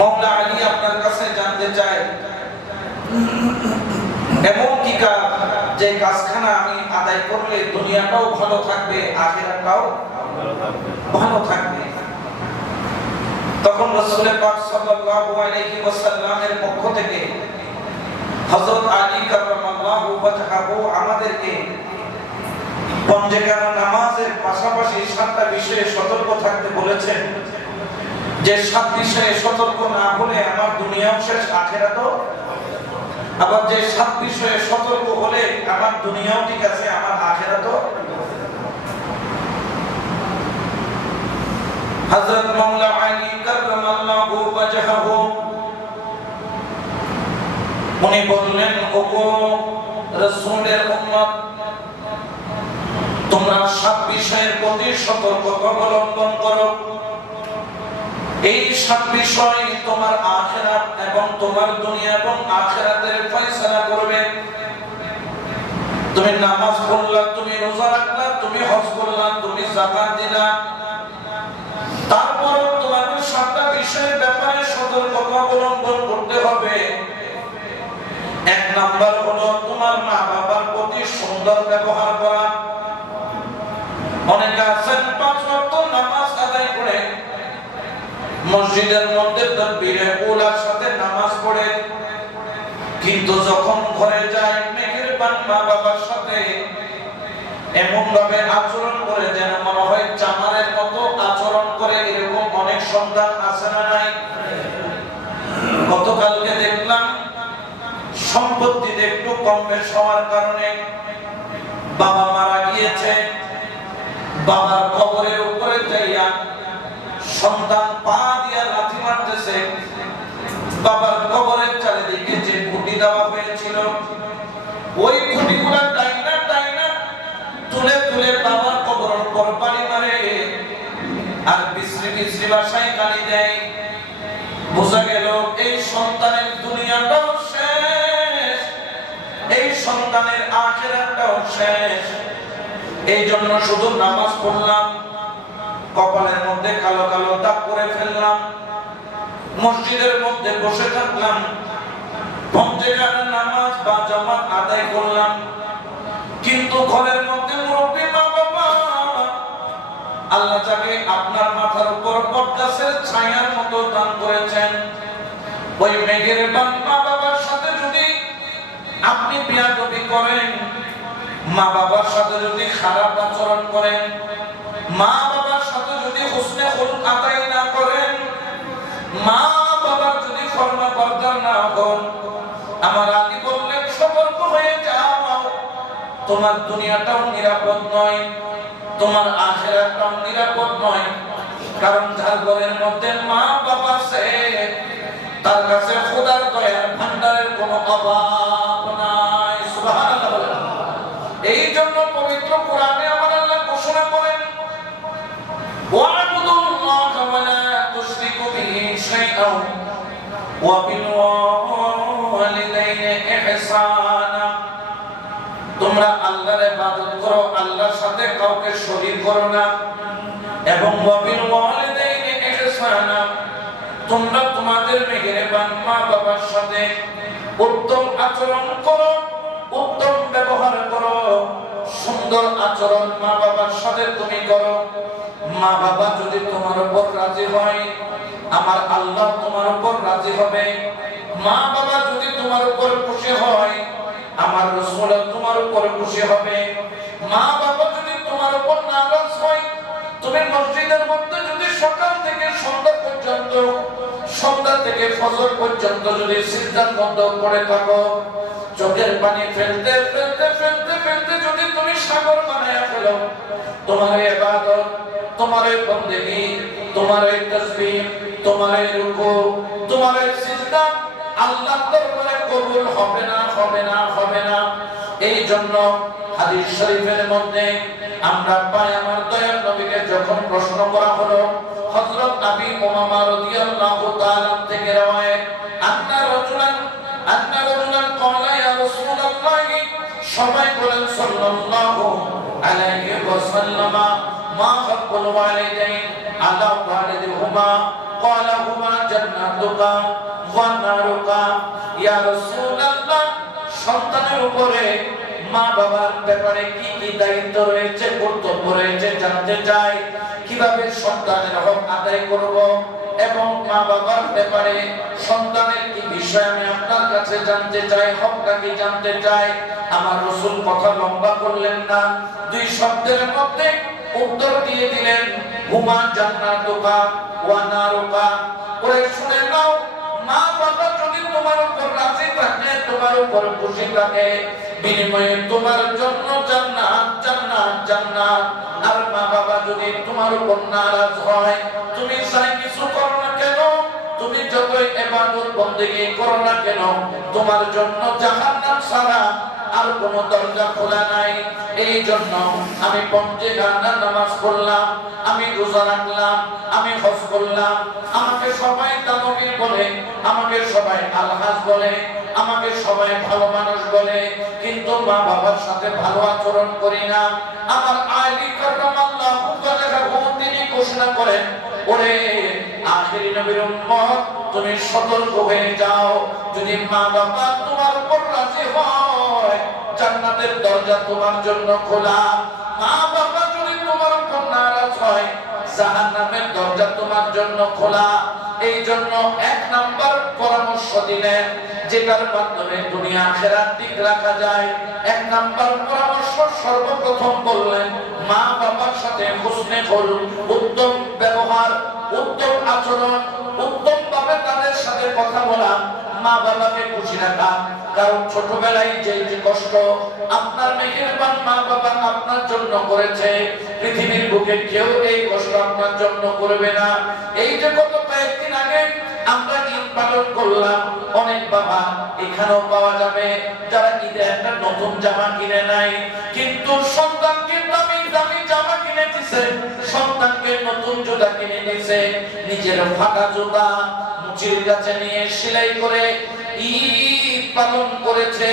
মাওলা আলী আপনার কাছে জানতে চায় এমন কি কাজ যে কাজখানা আমি আদায় করলে দুনিয়াটাও ভালো থাকবে আখিরাতটাও ভালো থাকবে। তখন রাসূল পাক সাল্লাল্লাহু আলাইহি ওয়াসাল্লামের পক্ষ থেকে হযরত আলী কাররামাল্লাহু ওয়াজহাহু আমাদেরকে পঞ্জেকানা নামাজের পাশাপাশি 7টা বিষয়ে সতর্ক থাকতে বলেছেন, যে 7 বিষয়ে সতর্ক না হলে আমার দুনিয়াও শেষ আখিরাতও, আবার যে 7 বিষয়ে সতর্ক হলে আমার দুনিয়াও ঠিক আছে আমার আখিরাতও। হযরত মাওলা আলী কাররামাল্লাহু ওয়াজহাহু উনি বললেন, ওগো রাসূলের উম্মত, তোমরা 7 বিষয়ের প্রতি সতর্কতা অবলম্বন করো। এই 7 বিষয় তোমার আখিরাত এবং তোমার দুনিয়া এবং আখিরাতের ফয়সালা করবে। তুমি নামাজ পড়লা, তুমি রোজা রাখলা, তুমি হজ করলা, তুমি যাকাত দিলা, তারপর তোমাকে 7টা বিষয়ের ব্যাপারে সতর্কতা অবলম্বন করতে হবে। 1 নাম্বার হলো তোমার মা বাবার প্রতি সুন্দর ব্যবহার করা। অনেকে আছেন 5 ওয়াক্ত নামাজ আদায় করে মসজিদের মধ্যে তাকবীরে উলার সাথে নামাজ পড়ে, কিন্তু যখন ঘরে যায় মেহেরবান মা বাবার সাথে এমন ভাবে আচরণ করে যেন মনে হয় জামারের মতো আচরণ করে। এরকম অনেক সন্তান আছে না নাই? গতকালকে দেখলাম সম্পত্তিতে একটু কম বেশ হওয়ার কারণে বাবা মারা গিয়েছে, বাবার কবরের উপরে যাইয়া সন্তান পা দিয়া লাথি মারতেছে। বাবার কবরের চারিদিকে যে খুঁটি দেওয়া হয়েছিল ওই খুঁটিগুলা টাইনা টাইনা তুলে তুলে বাবার কবরের উপর পানি মারে আর বিশ্রী বিশ্রী ভাষায় গালি দেয়। বোঝা গেল এই সন্তানের দুনিয়াটাও শেষ, এই সন্তানের আখিরাতটাও শেষ। এই জন্য শুধু নামাজ পড়লাম, কপালের মধ্যে কালো কালো দাগ করে ফেললাম, মসজিদের মধ্যে বসে থাকলাম, পঞ্জেকানা নামাজ বা জামাত আদায় করলাম, কিন্তু ঘরের মধ্যে মুরব্বী মা বাবা, আল্লাহ যাকে আপনার মাথার উপর বটগাছের ছায়ার মতো দান করেছেন, ওই মেঘের মা বাবার সাথে যদি আপনি বেয়াদবি করেন, মা বাবার সাথে যদি খারাপ আচরণ করেন, মা বাবার সাথে যদি হুসনে খুলুক আদায় না করেন, মা বাবার যদি ফরমাবরদার না হন, আমার আলী বললেন সতর্ক হয়ে যাও, তোমার দুনিয়াটাও নিরাপদ নয়, তোমার আখিরাতটাও নিরাপদ নয়। কারণ যার ঘরের মধ্যে মা বাবা আছে তার কাছে খোদার দয়ার ভান্ডারের কোনো অভাব নাই। সুবহানাল্লাহ। এই জন্য পবিত্র কোরআনে আমার আল্লাহ ঘোষণা করেন, ওয়া'বুদুল্লাহা ওয়া লা তুশরিকু বিহি শাইআন ওয়া বিল ওয়ালিদাইনি ইহসানা। তোমরা আল্লাহর ইবাদত করো, আল্লাহর সাথে কাউকে শরীক করো না, এবং ওয়া বিল ওয়ালিদাইনি ইহসানা, তোমরা তোমাদের মেহেরবান মা বাবার সাথে উত্তম আচরণ করো, উত্তম ব্যবহার করো, সুন্দর আচরণ মা বাবার সাথে তুমি করো। মা বাবা যদি তোমার উপর রাজি হয়, আমার আল্লাহ তোমার উপর রাজি হবে। মা বাবা যদি তোমার উপর খুশি হয়, আমার রাসূল তোমার উপর খুশি হবে। মা বাবা যদি তোমার উপর নারাজ হয়, তুমি মসজিদের মধ্যে যদি সকাল থেকে সন্ধ্যা পর্যন্ত, সন্ধ্যা থেকে ফজর পর্যন্ত যদি সিজদার মধ্যে পড়ে থাকো, চোখের পানি ফেলতে ফেলতে ফেলতে ফেলতে যদি তুমি সাগর বানায়া ফেলো, তোমার ইবাদত, তোমার বন্দেগী, তোমার তাসবিহ, তোমার রুকু, তোমার সিজদা আল্লাহর দরবারে কবুল হবে না, হবে না, হবে না। এই জন্য হাদিস শরীফের মধ্যে আমরা পাই, আমার দয়াল নবীকে যখন প্রশ্ন করা হলো, হযরত আবী উমামা রাদিয়াল্লাহু তাআলা থেকে রওয়ায়াত, আন্না রাজুলান ক্বালা ইয়া রাসূলুল্লাহ, সবাই বলেন সাল্লাল্লাহু আলাইহি ওয়াসাল্লাম, মা হাক্কুল ওয়ালিদাইন আলা ওয়ালিদিহিমা, ক্বালা হুমা জান্নাতুকা ওয়া নারুকা। ইয়া রাসূলুল্লাহ, সন্তানের উপরে মা বাবার ব্যাপারে কি কি দায়িত্ব রয়েছে, কর্তব্য রয়েছে জানতে চাই। কিভাবে সন্তানের হক আদায় করব এবং মা বাবার ব্যাপারে সন্তানের কি বিষয় আমি আপনার কাছে জানতে চাই, হকটা কি জানতে চাই। আমার রাসূল কথা লম্বা করলেন না, দুই শব্দের মধ্যে উত্তর দিয়ে দিলেন, হুমা জান্নাতুকা ওয়া নারুকা। ওরে শুনে নাও, মা বাবা যদি তোমার উপর রাজি থাকে, তোমার উপর খুশি থাকে, বিনিময়ে তোমার জন্য জান্নাত জান্নাত জান্নাত। আর মা বাবা যদি তোমার উপর নারাজ হয়, তুমি যাই কিছু করো না কেন, তুমি যতই ইবাদত বন্দেগী করো না কেন, তোমার জন্য জাহান্নাম ছাড়া আর কোন দরজা খোলা নাই। এই জন্য আমি পঞ্চেগানা নামাজ পড়লাম, আমি রোজা রাখলাম, আমি হজ করলাম, আমাকে সবাই দানবীর বলে, আমাকে সবাই আলহাজ বলে, আমাকে সবাই ভালো মানুষ বলে, কিন্তু মা বাবার সাথে ভালো আচরণ করি না। আমার আলী কারামাল্লাহু তাআলা তিনি ঘোষণা করেন, ওরে আখিরি নবীর উম্মত, তুমি সতর্ক হয়ে যাও, যদি মা বাবা তোমার উপর রাজি হয়, জান্নাতের দরজা তোমার জন্য খোলা। মা বাবা যদি তোমার উপর নারাজ হয়, জাহান্নামের দরজা তোমার জন্য খোলা। এই জন্য এক নাম্বার পরামর্শ দিলেন, যেটার মাধ্যমে দুনিয়া আখিরাত ঠিক রাখা যায়। এক নাম্বার পরামর্শ সর্বপ্রথম বললেন, মা বাবার সাথে হুসনে খুলুক, উত্তম ব্যবহার, উত্তম আচরণ, উত্তম ভাবে তাদের সাথে কথা বলা, মা বাবাকে খুশি রাখা। কারণ ছোটবেলায় যে কষ্ট আপনার মেহেরবান মা বাবা আপনার জন্য করেছে, পৃথিবীর বুকে কেউ এই কষ্ট আপনার জন্য করবে না। এই যে গত কয়েকদিন আগে আমরা ঈদ পালন করলাম, অনেক বাবা এখানেও পাওয়া যাবে যারা ঈদে একটা নতুন জামা কিনে নাই, কিন্তু সন্তানকে দামি দামি জামা কিনে দিছে, সন্তানকে নতুন জুতা কিনে দিছে, নিজের ফাটা জুতা মুচির কাছে নিয়ে সেলাই করে ঈদ পালন করেছে,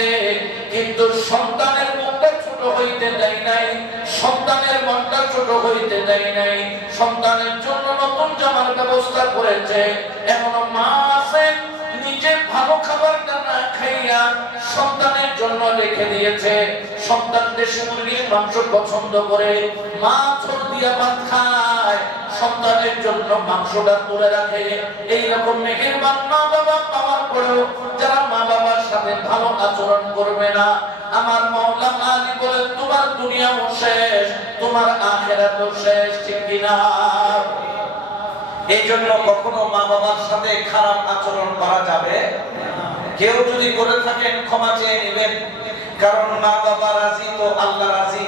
কিন্তু সন্তানের মুখটা ছোট হইতে দেয় নাই, সন্তানের মনটা ছোট হইতে দেয় নাই, সন্তানের জন্য নতুন জামার ব্যবস্থা করেছে। এমনও মা আছে নিজে ভালো খাবারটা না খাইয়া সন্তানের জন্য রেখে দিয়েছে। সন্তান দেশি মুরগির মাংস পছন্দ করে, মা ছোট দিয়া ভাত খায়, সন্তানের জন্য মাংসটা তুলে রাখে। এইরকম মেহেরবান মা বাবা পাওয়ার পরেও যারা মা বাবার সাথে ভালো আচরণ করবে না, আমার মাওলা আলী বলে তোমার দুনিয়াও শেষ, তোমার আখিরাতও শেষ, ঠিক কিনা? এই জন্য কখনো মা বাবার সাথে খারাপ আচরণ করা যাবে না। কেউ যদি করে থাকেন ক্ষমা চেয়ে নেবেন, কারণ মা বাবা রাজি তো আল্লাহ রাজি।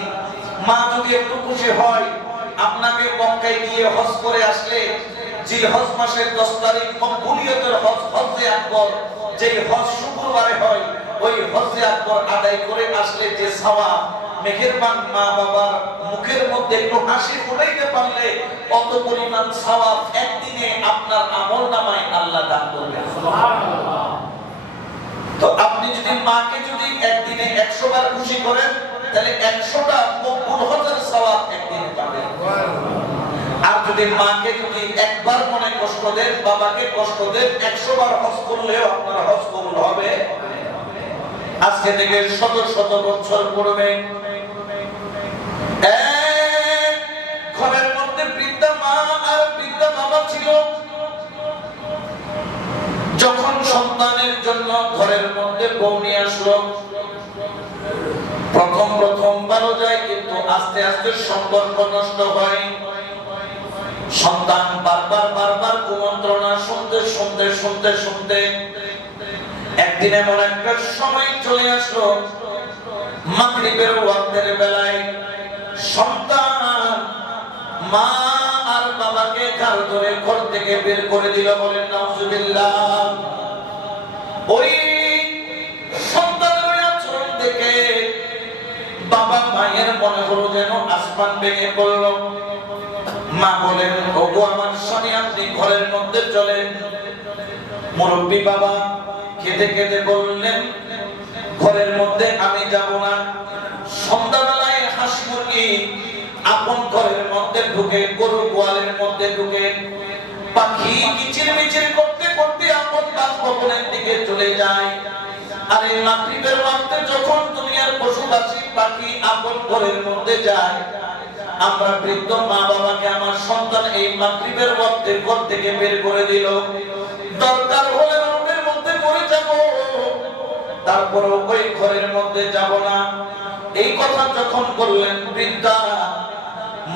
মা যদি একটু খুশি হয়, আপনাকে মক্কায় গিয়ে হজ করে আসলে, জিলহজ মাসের 10 তারিখ মকবুলিয়তের হজ, হজ্জে আকবর, যেই হজ শুক্রবারে হয়, ওই হজ্জে আকবর আদায় করে আসলে যে সওয়াব, মেহেরবান মা বাবার মুখের মধ্যে একটু হাসি ফুটাইতে পারলে কত পরিমাণ সওয়াব একদিনে আপনার আমলনামায় আল্লাহ দান করবেন। সুবহানাল্লাহ। তো আপনি যদি মাকে যদি একদিনে 100 বার খুশি করেন, তাহলে 100টা মকবুল হজের সওয়াব একদিনে পাবেন। আর যদি মাকে যদি একবার মনে কষ্ট দেন, বাবাকে কষ্ট দেন, 100 বার হজ করলেও আপনার হজ কবুল হবে। আজকে থেকে শত শত বছর পূর্বে ঘরের মধ্যে বৃদ্ধা মা আর বৃদ্ধা বাবা ছিল। যখন সন্তানের জন্য ঘরের মধ্যে বউ নিয়ে আসলো, প্রথম প্রথম ভালো যায়, কিন্তু আস্তে আস্তে সম্পর্ক নষ্ট হয়। সন্তান বারবার বারবার কুমন্ত্রণা শুনতে শুনতে শুনতে শুনতে একদিন এমন একটা সময় চলে আসলো, মাগরিবের ওয়াক্তের বেলায় সন্তান মা আর বাবাকে ঘাড় ধরে ঘর থেকে বের করে দিল। বলেন নাউজুবিল্লাহ। ওই সন্তানের আচরণ দেখে বাবা মায়ের মনে হলো যেন আসমান ভেঙে পড়ল। মা বলেন, ওগো আমার স্বামী, আপনি ঘরের মধ্যে চলেন। মুরব্বী বাবা কেঁদে কেঁদে বললেন, ঘরের মধ্যে আমি যাব না। সন্ধ্যাবেলায় হাঁস মুরগি আপন ঘরের মধ্যে ঢুকে, গরু গোয়ালের মধ্যে ঢুকে, পাখি আর এই মাগরিবের ওয়াক্তে যখন দুনিয়ার পশুপাখি পাখি আপন ঘরের মধ্যে যায়, আমরা বৃদ্ধ মা বাবাকে আমার সন্তান এই মাগরিবের ওয়াক্তে ঘর থেকে বের করে দিল, দরকার হলে রোডের মধ্যে পড়ে যাব, তারপরও ওই ঘরের মধ্যে যাব না। এই কথা যখন বললেন বৃদ্ধা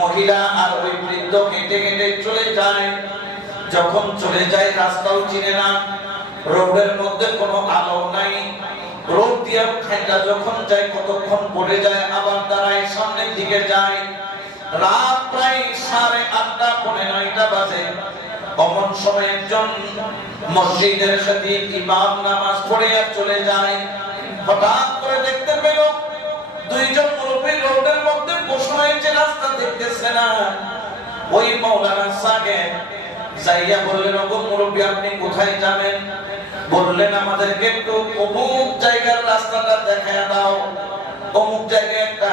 মহিলা আর ওই বৃদ্ধ হেঁটে হেঁটে চলে যায়। যখন চলে যায় রাস্তাও চিনে না, রোডের মধ্যে কোনো আলো নাই, রোড দিয়ে খাইটা যখন যায় কতক্ষণ পড়ে যায়, আবার দাঁড়ায় সামনের দিকে যায়। রাত প্রায় 8:30 পৌনে 9টা বাজে। অমন সময় একজন মসজিদের সাথে ইমাম নামাজ পড়ে আর চলে যায়। হঠাৎ করে দেখতে পেল দুইজন মুরব্বী রোডের মধ্যে বসে হয়েছে, রাস্তা দেখতেছে না। ওই মাওলানা সাহেব যাইয়া বললেন, ওগো মুরব্বী আপনি কোথায় যাবেন? বললেন, আমাদেরকে একটু অমুক জায়গার রাস্তাটা দেখায় দাও। অমুক জায়গায় একটা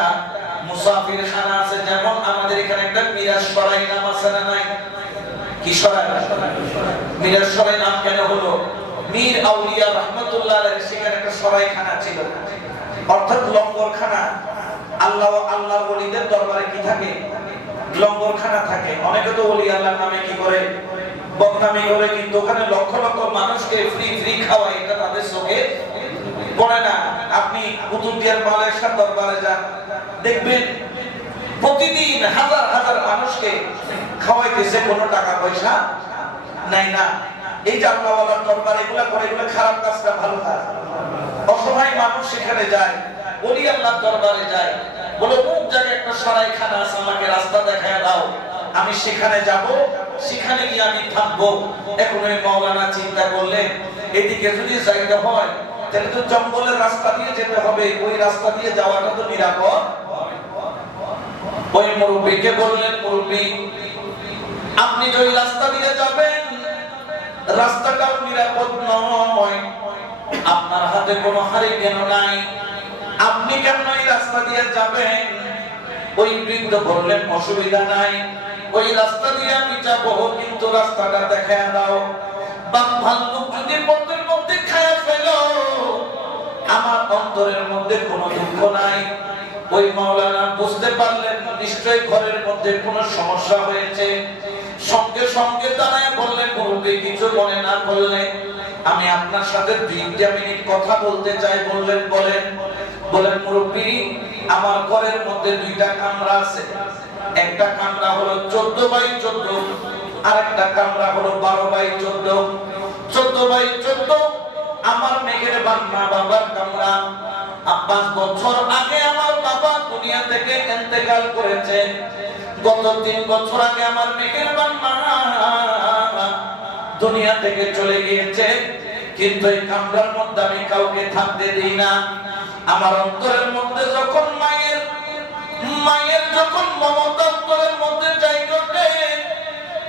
মুসাফির খানা আছে, যেমন আমাদের এখানে একটা মিরাজ সরাই নাম আছে না নাই? কি সরাই? মিরাজ সরাই নাম কেন হলো? মীর আউলিয়া রহমতুল্লাহ আলাইহি সেখানে একটা সরাই খানা ছিল, অর্থাৎ লঙ্গর খানা। আল্লাহর ওলিদের দরবারে কি থাকে? লঙ্গর খানা থাকে। অনেকে তো ওলি আল্লাহর নামে কি করে? বদনামি করে, কিন্তু ওখানে লক্ষ লক্ষ মানুষকে ফ্রি ফ্রি খাওয়ায়, এটা তাদের চোখে পড়ে না। আপনি কুতুবদিয়ার মালিক শাহ দরবারে যান, দেখবেন প্রতিদিন হাজার হাজার মানুষকে খাওয়াইতেছে, কোনো টাকা পয়সা নাই না। এই যে আল্লাহওয়ালার দরবার এগুলা করে, এগুলো খারাপ কাজটা ভালো কাজ। অসহায় মানুষ সেখানে যায়, ওলি আল্লাহর দরবারে যায়, বলে কোন জায়গায় একটা সরাইখানা আছে, আমাকে রাস্তা দেখায় দাও, আমি সেখানে যাব, সেখানে গিয়ে আমি থাকবো। এখন ওই মাওলানা চিন্তা করলেন, এদিকে যদি যাইতে হয় তাহলে তো জঙ্গলের রাস্তা দিয়ে যেতে হবে, ওই রাস্তা দিয়ে যাওয়াটা তো নিরাপদ। ওই মুরব্বীকে বললেন, মুরব্বী আপনি যে ওই রাস্তা দিয়ে যাবেন, রাস্তাটাও নিরাপদ নয়, আপনার হাতে কোনো হারিকেন নাই, আপনি কেন এই রাস্তা দিয়ে যাবেন? ওই বৃদ্ধ বললেন, অসুবিধা নাই, ওই রাস্তা দিয়ে আমি যাব, কিন্তু রাস্তাটা দেখায় দাও। বাপ ভাল্লুক যদি পথের মধ্যে খায়া ফেল, আমার অন্তরের মধ্যে কোনো দুঃখ নাই। ওই মাওলানা বুঝতে পারলেন নিশ্চয়ই ঘরের মধ্যে কোনো সমস্যা হয়েছে। সঙ্গে সঙ্গে দাঁড়ায় বললেন, মুরব্বী কিছু মনে না করলে আমি আপনার সাথে 2 মিনিট কথা বলতে চাই। বললেন, বলেন। বলেন, মুরব্বী আমার ঘরের মধ্যে 2টা কামরা আছে, একটা কামরা হলো 14x14, আর একটা কামরা হলো 12x14। 14x14 আমার মেঘের বান্না বাবার কামরা। 5 বছর আগে আমার বাবা দুনিয়া থেকে ইন্তেকাল করেছে। গত 3 বছর আগে আমার মেঘের বান্না দুনিয়া থেকে চলে গিয়েছে, কিন্তু এই কামরার মধ্যে আমি কাউকে থাকতে দিই না। আমার অন্তরের মধ্যে যখন মায়ের যখন মমতা অন্তরের মধ্যে জায়গা দেয়,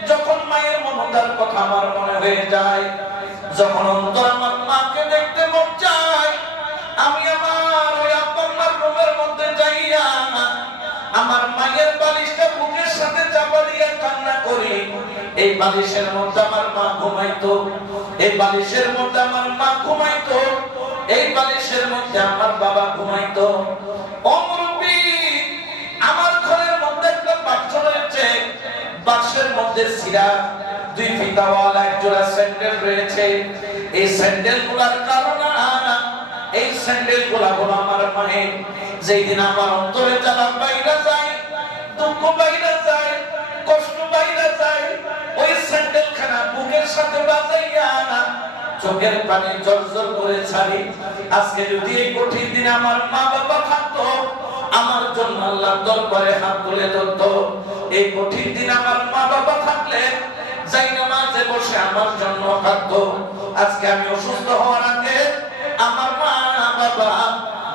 যখন মায়ের মমতার কথা আমার মনে হয়ে যায়, যখন অন্তর আমার মাকে দেখতে মন চায়, আমি আমার ওই আব্বার রুমের মধ্যে যাইয়া আমার মায়ের বালিশটা বুকের সাথে চাপা দিয়ে কান্না করি। এই বালিশের মধ্যে আমার মা ঘুমাইতো, এই বালিশের মধ্যে আমার মা ঘুমাইতো, এই বালিশের মধ্যে আমার বাবা ঘুমাইতো। ও মুরব্বী, আমার ঘরের মধ্যে একটা বাক্স রয়েছে, বাক্সের মধ্যে ছিঁড়া 2 ফিতাওয়ালা 1 জোড়া স্যান্ডেল রয়েছে। এই স্যান্ডেল গুলার কারণে, এই স্যান্ডেল গুলা হলো আমার মায়ের। যেই দিন আমার অন্তরে জ্বালা বাইরা যায়, দুঃখ বাইরা যায়, কষ্ট বাইরা যায়, ওই স্যান্ডেল খানা বুকের সাথে বাজাইয়া চোখের পানি জলজল করে ছাড়ি। আজকে যদি এই কঠিন দিনে আমার মা বাবা থাকতো, আমার জন্য আল্লাহর দরবারে হাত তুলে ধরতো। এই কঠিন দিনে আমার মা বাবা থাকলে যাই নামাজে বসে আমার জন্য কাঁদতো। আজকে আমি অসুস্থ হওয়ার আগে আমার মা বাবা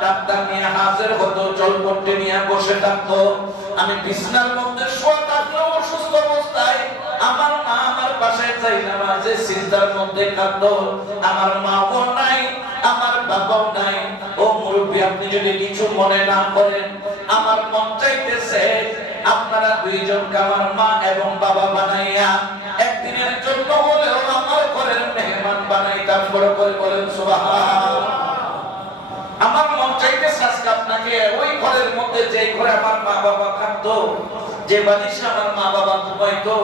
ডাক্তার নিয়ে হাজির হতো, জলপট্টি নিয়ে বসে থাকতো। আমি বিছানার মধ্যে শোয়া থাকলেও অসুস্থ অবস্থায় আমার মা আমার পাশে যাই নামাজে সিজদার মধ্যে কাঁদতো। আমার মাও নাই, আমার বাবাও নাই। ও মুরব্বী, আপনি যদি কিছু মনে না করেন, আমার মন চাইতেছে আপনারা 2 জনকে আমার মা এবং বাবা বানাইয়া একদিনের জন্য হলেও আমার ঘরের মেহমান বানাইতাম। বড় করে বলেন সুবহানাল্লাহ। তাকিয়ে ওই ঘরের মধ্যে যে ঘরে আমার মা বাবা থাকতো, যে বালিশে আমার মা বাবা ঘুমাইতো,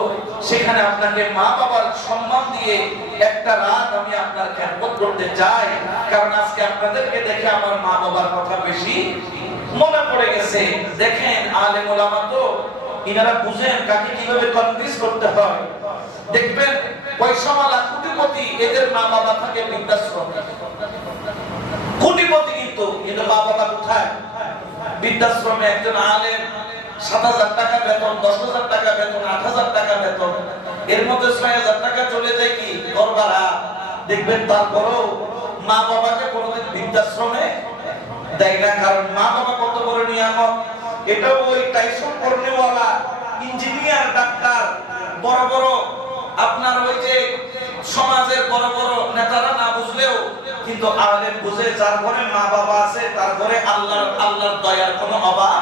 সেখানে আপনাকে মা বাবার সম্মান দিয়ে একটা রাত আমি আপনার খেদমত করতে চাই। কারণ আজকে আপনাদেরকে দেখে আমার মা বাবার কথা বেশি মনে পড়ে গেছে। দেখেন আলেম ওলামা তো ইনারা বুঝেন কাকে কিভাবে কনভিন্স করতে হয়। দেখবেন পয়সাওয়ালা কোটিপতি, এদের মা বাবা থাকে বৃদ্ধাশ্রমে। কোটিপতি কিন্তু মা বাবা কোথায়? বৃদ্ধাশ্রমে। একজন আলেম ৭,০০০ টাকা বেতন, ১০,০০০ টাকা বেতন, ৮,০০০ টাকা বেতন, এর মধ্যে ৬,০০০ টাকা চলে যায় কি ঘর ভাড়া। দেখবেন তারপরও মা বাবাকে কোনোদিন বৃদ্ধাশ্রমে দেয় না। কারণ মা বাবা কত বড় নিয়ামত। এটাও ওই টাইসন করনেওয়ালা ইঞ্জিনিয়ার, ডাক্তার, বড় বড় আপনার ওই যে সমাজের বড় বড় নেতারা না বুঝলেও কিন্তু আলেম বুঝে, যার ঘরে মা বাবা আছে তার ঘরে আল্লাহর দয়ার কোনো অভাব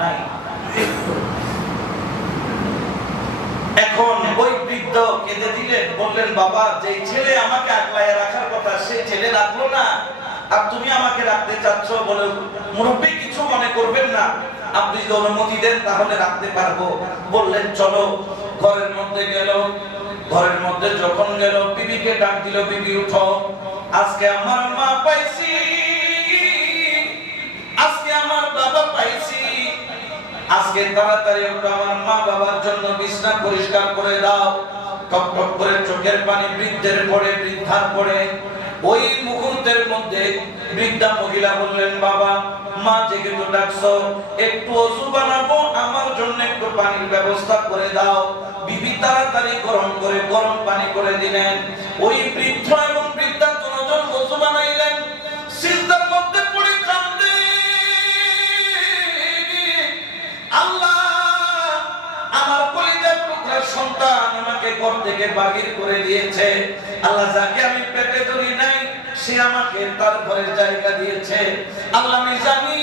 নাই। এখন ওই বৃদ্ধ কেঁদে দিলেন, বললেন বাবা যে ছেলে আমাকে আগলায় রাখার কথা সেই ছেলে রাখলো না, আর তুমি আমাকে রাখতে চাচ্ছ। বলে মুরব্বী কিছু মনে করবেন না, আপনি যদি অনুমতি দেন তাহলে রাখতে পারবো। বললেন চলো। ঘরের মধ্যে গেল। ঘরের মধ্যে যখন গেল বিবিকে ডাক দিল, বিবি উঠো, আজকে আমার মা পাইছি, আজকে আমার বাবা পাইছি, আজকে তাড়াতাড়ি উঠো, আমার মা বাবার জন্য বিছানা পরিষ্কার করে দাও। টপ টপ করে চোখের পানি বৃদ্ধের পড়ে, বৃদ্ধার পড়ে। ওই মুহূর্তের মধ্যে বৃদ্ধা মহিলা বললেন, বাবা মা জেগে তো ডাকছো, একটু ওযু বানাবো, আমার জন্য একটু পানির ব্যবস্থা করে দাও। বিবি তাড়াতাড়ি গরম করে গরম পানি করে দিলেন। ওই বৃদ্ধ এবং বৃদ্ধা দুজন ওযু বানাইলেন, সিজদার মধ্যে পড়ে কাঁদে, আল্লাহ আমার কলিজার টুকরা সন্তান আমাকে ঘর থেকে বাহির করে দিয়েছে। আল্লাহ যাকে আমি পেটে ধরি নাই সে আমাকে তার ঘরে জায়গা দিয়েছে। আল্লাহ আমি জানি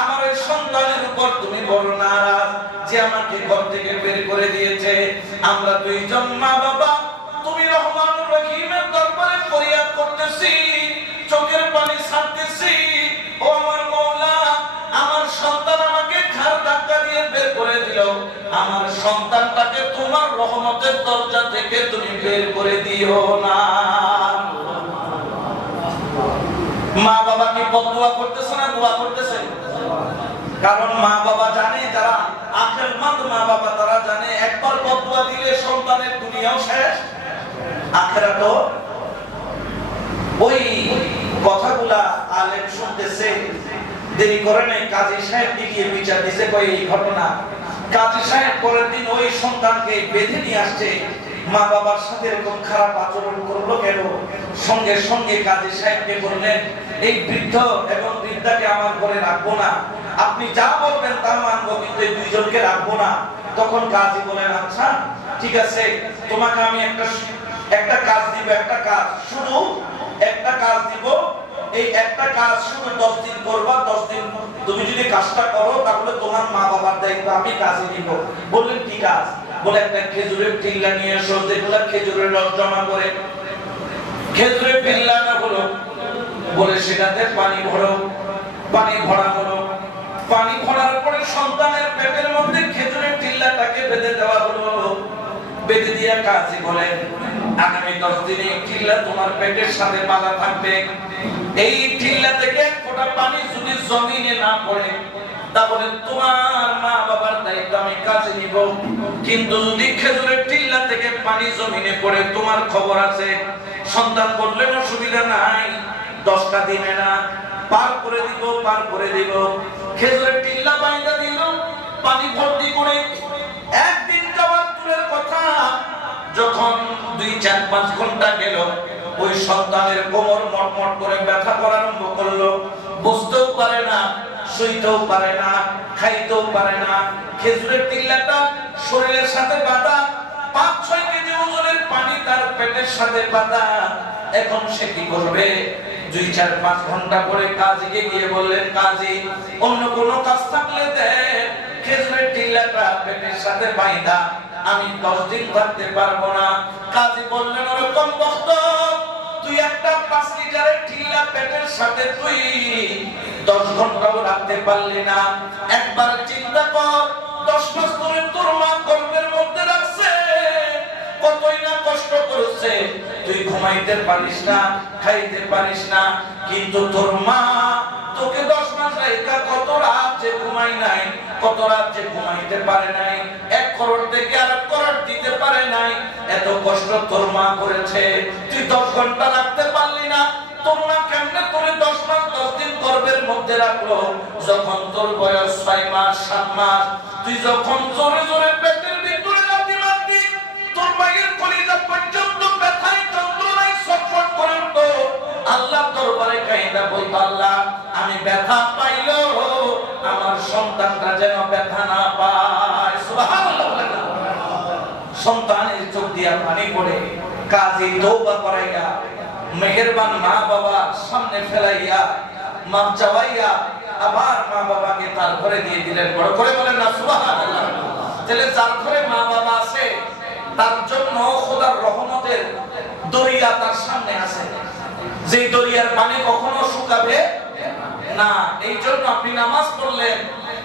আমার এই সন্তানের উপর তুমি বড় নারাজ, যে আমাকে ঘর থেকে বের করে দিয়েছে। আমরা দুইজন মা বাবা তুমি রহমানুর রহিমের দরবারে ফরিয়াদ করতেছি, চোখের পানি ছাড়তেছি। ও আমার মওলা, আমার সন্তান আমাকে ঘাড় ধাক্কা দিয়ে বের করে দিল, আমার সন্তানটাকে তোমার রহমতের দরজা থেকে তুমি বের করে দিও না। মা বাবা কি বদদুয়া করতেছে না দোয়া করতেছে? কারণ মা বাবা জানে, যারা আখিরাতমন্দ মা বাবা তারা জানে একবার বদদুয়া দিলে সন্তানের দুনিয়াও শেষ, আখিরাতও। ওই কথাগুলা আলেম শুনতেছে, দেরি করে নাই, কাজী সাহেব গিয়ে বিচার দিছে কই এই ঘটনা। কাজী সাহেব পরের দিন ওই সন্তানকে বেঁধে নিয়ে আসছে। মা বাবার সাথে এরকম খারাপ আচরণ করলো কেন? সঙ্গে সঙ্গে কাজী সাহেবকে বললেন, এই বৃদ্ধ এবং বৃদ্ধাকে আমার ঘরে রাখবো না, আপনি যা বলবেন তা মানবো, কিন্তু এই দুইজনকে রাখবো না। তখন কাজী বলেন, আচ্ছা ঠিক আছে, তোমাকে আমি একটা কাজ দিব, একটা কাজ, শুধু একটা কাজ দিব, এই একটা কাজ শুধু 10 দিন করবা, 10 দিন তুমি যদি কাজটা করো তাহলে তোমার মা বাবার দায়িত্ব আমি কাজে নিব। বললেন কি কাজ? বলে একটা খেজুরের টিল্লা নিয়ে এসো, যেগুলা খেজুরের রস জমা করে। খেজুরের টিল্লাটা হলো, বলে সেটাতে পানি ভরো। পানি ভরা হলো। পানি ভরার পরে সন্তানের পেটের মধ্যে খেজুরের টিল্লাটাকে বেঁধে দেওয়া হলো। বেঁধে দিয়ে কাজী বলেন, আগামী 10 দিনে এই টিল্লা তোমার পেটের সাথে বাঁধা থাকবে। এই টিল্লা থেকে এক ফোঁটা পানি যদি জমিনে না পড়ে তাহলে তোমার মা বাবার দায়িত্ব আমি কাজে নিব, কিন্তু যদি খেজুরের টিল্লা থেকে পানি জমিনে পড়ে তোমার খবর আছে। সন্তান বললেন, অসুবিধা নাই, 10টা দিনে না, পার করে দিব, পার করে দিব। খেজুরের টিল্লা বাইন্ধা দিল, পানি ভর্তি করে। একদিন যাওয়ার দূরের কথা, যখন 2-4-5 ঘন্টা গেল, ওই সন্তানের কোমর মটমট করে ব্যথা করা আরম্ভ করলো। বুঝতেও পারে না, শুইতেও পারে না, খাইতেও পারে না। খেজুরের টিল্লাটা শরীরের সাথে বাঁধা, 5-6 কেজি ওজনের পানি তার পেটের সাথে বাঁধা। এখন সে কি করবে? 2-4-5 ঘন্টা পরে কাজীকে গিয়ে বললেন, কাজী অন্য কোনো কাজ থাকলে দেন, খেজুরের টিল্লাটা পেটের সাথে বাঁধা, আমি 10 দিন থাকতে পারবো না। কাজী বললেন, ওরকম বক্ত, তুই একটা 5 লিটারের টিল্লা পেটের সাথে তুই 10 ঘন্টাও রাখতে পারলি না। একবার চিন্তা কর, 10 মাস ধরে তোর মা গর্ভের মধ্যে রাখছে, কতই না কষ্ট করেছে, তুই ঘুমাইতে পারিস না, খাইতে পারিস না, কিন্তু তোর মা তোকে 10 মাস রাখা কত রাত যে ঘুমাই নাই, কত রাত যে ঘুমাইতে পারে নাই, এক করোড় থেকে আরেক করোড় দিতে পারে নাই, এত কষ্ট তোর মা করেছে, তুই 10 ঘন্টা রাখতে পারলি না। তোর মা কেমনে তোরে 10 মাস 10 দিন গর্ভের মধ্যে রাখলো? যখন তোর বয়স 6 মাস 7 মাস, তুই যখন জোরে জোরে পেটের ভিতরে লাথি মারতি, তোর মায়ের কলিজা পর্যন্ত ব্যথায় যন্ত্রণায় ছটফট করে উঠতো, আল্লাহ দরবারে কাইন্দা বলতো, আল্লাহ আমি ব্যথা পাইলো, আমার সন্তানটা যেন ব্যথা না পায়। সুবহানাল্লাহ। সন্তানের চোখ দিয়া পানি পড়ে কাজী তওবা করাইয়া মেহেরবান মা বাবার সামনে ফেলাইয়া মাপ চাওয়াইয়া আবার মা বাবাকে তার ঘরে দিয়ে দিলেন। বড় করে বলেন না সুবহানাল্লাহ। তাহলে যার ঘরে মা বাবা আছে তার জন্য খোদার রহমতের দরিয়া তার সামনে আছে, যে দরিয়ার পানি কখনো শুকাবে না। এই জন্য আপনি নামাজ পড়লেন,